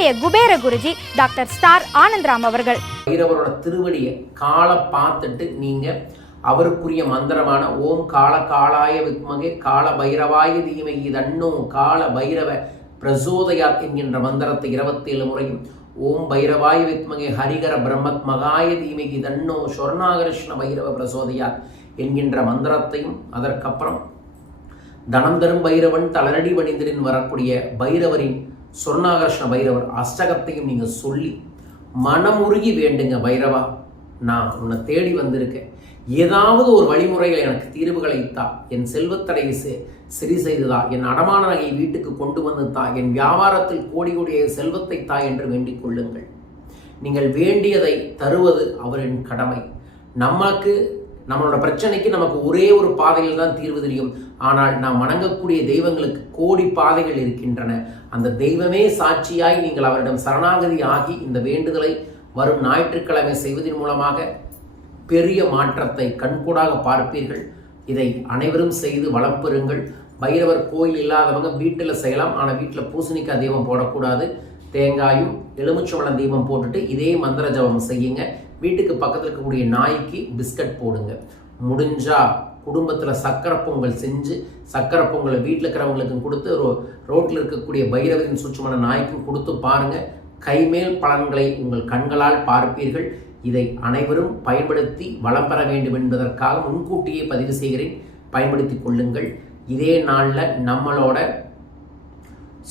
இன்றைய Kubera Guruji doctor star Anandaram அவர்கள். பைரவரோட திருவடியை காலை பார்த்துட்டு நீங்க அவருக்குரிய மந்திரமான ஓம் கால காலாய வித்மகே கால பைரவாய தீமகி தன்னோ கால பைரவ பிரசோதயாத் என்கின்ற மந்திரத்தை 27 முறையும் ஓம் பைரவாய வித்மகே ஹரிகர பிரம்மத் மகாய தீமகி தன்னோ சொர்ணாகர்ஷ்ண பைரவ பிரசோதயாத் என்கின்ற மந்திரத்தையும், அதற்கப்புறம் தனம் தரும் பைரவன் தளரடி வணிந்தரின் வரக்கூடிய பைரவரின் சொர்ணாகர்ஷ்ண பைரவர் அஷ்டகத்தையும் நீங்க சொல்லி மனமுருகி வேண்டுங்க. பைரவா, நான் உன்னை தேடி வந்திருக்கேன், ஏதாவது ஒரு வழிமுறையில் எனக்கு தீர்வுகளை தா, என் செல்வத்தடையை சரி செய்துதா, என் அடமான நகையை வீட்டுக்கு கொண்டு வந்து தா, என் வியாபாரத்தில் கோடி கோடிய செல்வத்தை தா என்று வேண்டிக் கொள்ளுங்கள். நீங்கள் வேண்டியதை தருவது அவரின் கடமை. நம்மளோட பிரச்சனைக்கு நமக்கு ஒரே ஒரு பாதையில் தான் தீர்வு தெரியும். ஆனால் நாம் வணங்கக்கூடிய தெய்வங்களுக்கு கோடி பாதைகள் இருக்கின்றன. அந்த தெய்வமே சாட்சியாய் நீங்கள் அவரிடம் சரணாகதி ஆகி இந்த வேண்டுதலை வரும் ஞாயிற்றுக்கிழமை செய்வதன் மூலமாக பெரிய மாற்றத்தை கண்கூடாக பார்ப்பீர்கள். இதை அனைவரும் செய்து வளம் பெறுங்கள். பைரவர் கோயில் இல்லாதவங்க வீட்டில் செய்யலாம். ஆனால் வீட்டில் பூசணிக்காய் தீபம் போடக்கூடாது. தேங்காயும் எலுமிச்சம்பழம் தீபம் போட்டுட்டு இதே மந்திர ஜபம் செய்யுங்க. வீட்டுக்கு பக்கத்தில் இருக்கக்கூடிய நாய்க்கு பிஸ்கட் போடுங்க. முடிஞ்சா குடும்பத்தில் சக்கரை பொங்கல் செஞ்சு சக்கரை பொங்கலை வீட்டில் இருக்கிறவங்களுக்கும் கொடுத்து ரோட்டில் இருக்கக்கூடிய பைரவரின் சுற்றுமான நாய்க்கும் கொடுத்து பாருங்க. கைமேல் பலன்களை உங்கள் கண்களால் பார்ப்பீர்கள். இதை அனைவரும் பயன்படுத்தி வளம் பெற வேண்டும் என்பதற்காக முன்கூட்டியே பதிவு செய்கிறேன். பயன்படுத்தி கொள்ளுங்கள். இதே நாளில் நம்மளோட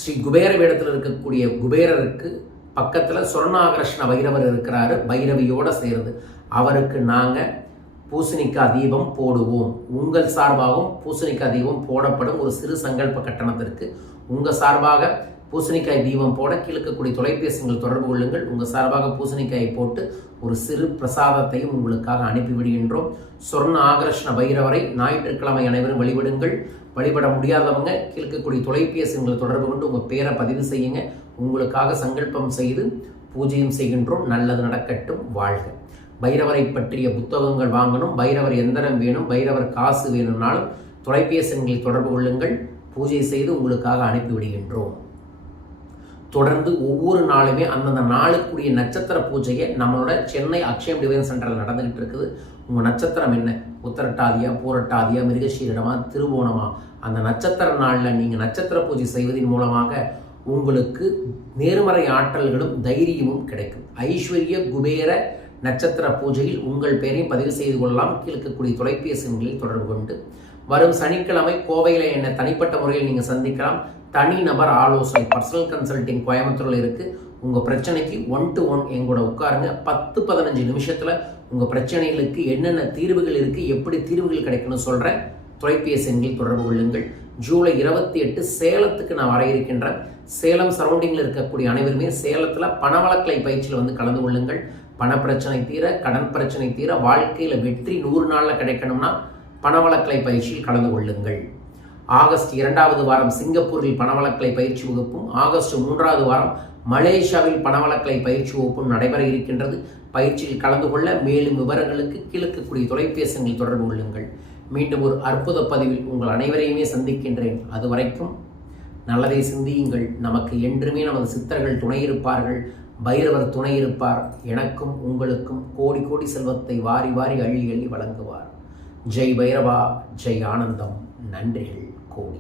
ஸ்ரீ குபேர வேடத்தில் இருக்கக்கூடிய குபேரருக்கு பக்கத்தில் சொர்ணாகர்ஷ்ண பைரவர் இருக்கிறாரு, பைரவியோடு சேர்ந்து. அவருக்கு நாங்கள் பூசணிக்காய் தீபம் போடுவோம். உங்கள் சார்பாகவும் பூசணிக்காய் தீபம் போடப்படும். ஒரு சிறு சங்கல்ப கட்டணத்திற்கு உங்கள் சார்பாக பூசணிக்காய் தீபம் போட கீழக்கக்கூடிய தொலைபேசிகள் தொடர்பு கொள்ளுங்கள். உங்கள் சார்பாக பூசணிக்காயை போட்டு ஒரு சிறு பிரசாதத்தையும் உங்களுக்காக அனுப்பிவிடுகின்றோம். சொர்ண ஆகர்ஷ்ண பைரவரை ஞாயிற்றுக்கிழமை அனைவரும் வழிபடுங்கள். வழிபட முடியாதவங்க கீழக்கக்கூடிய தொலைபேசிகள் தொடர்பு கொண்டு உங்கள் பேரை பதிவு செய்யுங்க. உங்களுக்காக சங்கல்பம் செய்து பூஜையும் செய்கின்றோம். நல்லது நடக்கட்டும், வாழ்க. பைரவரை பற்றிய புத்தகங்கள் வாங்கணும், பைரவர் எந்திரம் வேணும், பைரவர் காசு வேணும்னாலும் தொலைபேசிகளில் தொடர்பு கொள்ளுங்கள். பூஜை செய்து உங்களுக்காக அனுப்பிவிடுகின்றோம். தொடர்ந்து ஒவ்வொரு நாளுமே அந்தந்த நாளுக்குரிய நட்சத்திர பூஜையை நம்மளோட சென்னை அக்ஷயம் டிவைன் சென்டரில் நடந்துகிட்டு இருக்குது. உங்கள் நட்சத்திரம் என்ன? உத்திரட்டாதியா, பூரட்டாதியா, மிருகஷீரிடமா, திருவோணமா? அந்த நட்சத்திர நாளில் நீங்கள் நட்சத்திர பூஜை செய்வதன் மூலமாக உங்களுக்கு நேர்மறை ஆற்றல்களும் தைரியமும் கிடைக்கும். ஐஸ்வர்ய குபேர நட்சத்திர பூஜையில் உங்கள் பெயரையும் பதிவு செய்து கொள்ளலாம். கீழக்கக்கூடிய தொலைபேசிகளில் தொடர்பு கொண்டு வரும் சனிக்கிழமை கோவையில் என்ன தனிப்பட்ட முறையில் நீங்கள் சந்திக்கலாம். தனிநபர் ஆலோசனை பர்சனல் கன்சல்டிங் கோயம்புத்தூரில் இருக்குது. உங்கள் பிரச்சனைக்கு 1-to-1 எங்கூட உட்காருங்க. 10-15 நிமிஷத்தில் உங்கள் பிரச்சனைகளுக்கு என்னென்ன தீர்வுகள் இருக்குது, எப்படி தீர்வுகள் கிடைக்கணும்னு சொல்கிறேன். தொலைபேசி எண்ணில் தொடர்பு கொள்ளுங்கள். ஜூலை 28 சேலத்துக்கு நான் வர இருக்கின்றேன். சேலம் சரௌண்டிங்கில் இருக்கக்கூடிய அனைவருமே சேலத்தில் பணவளக்கலை பயிற்சியில் வந்து கலந்து கொள்ளுங்கள். பணப்பிரச்சனை தீர, கடன் பிரச்சனை தீர, வாழ்க்கையில் வெற்றி 100 நாளில் கிடைக்கணும்னா பணவளக்கலை பயிற்சியில் கலந்து கொள்ளுங்கள். ஆகஸ்ட் 2வது வாரம் சிங்கப்பூரில் பணவளக்கலை பயிற்சி வகுப்பும், ஆகஸ்ட் 3வது வாரம் மலேசியாவில் பணவளக்கலை பயிற்சி வகுப்பும் நடைபெற இருக்கின்றது. பயிற்சியில் கலந்து கொள்ள மேலும் விவரங்களுக்கு கீழக்கக்கூடிய தொலைபேசிகளில் தொடர்பு கொள்ளுங்கள். மீண்டும் ஒரு அற்புத பதிவில் உங்கள் அனைவரையுமே சந்திக்கின்றேன். அதுவரைக்கும் நல்லதை சிந்தியுங்கள். நமக்கு என்றுமே நமது சித்தர்கள் துணை இருப்பார்கள். பைரவர் துணை இருப்பார். எனக்கும் உங்களுக்கும் கோடி கோடி செல்வத்தை வாரி வாரி அள்ளி அள்ளி வழங்குவார். ஜெய் பைரவா, ஜெய் ஆனந்தம். நன்றிகள் கோடி.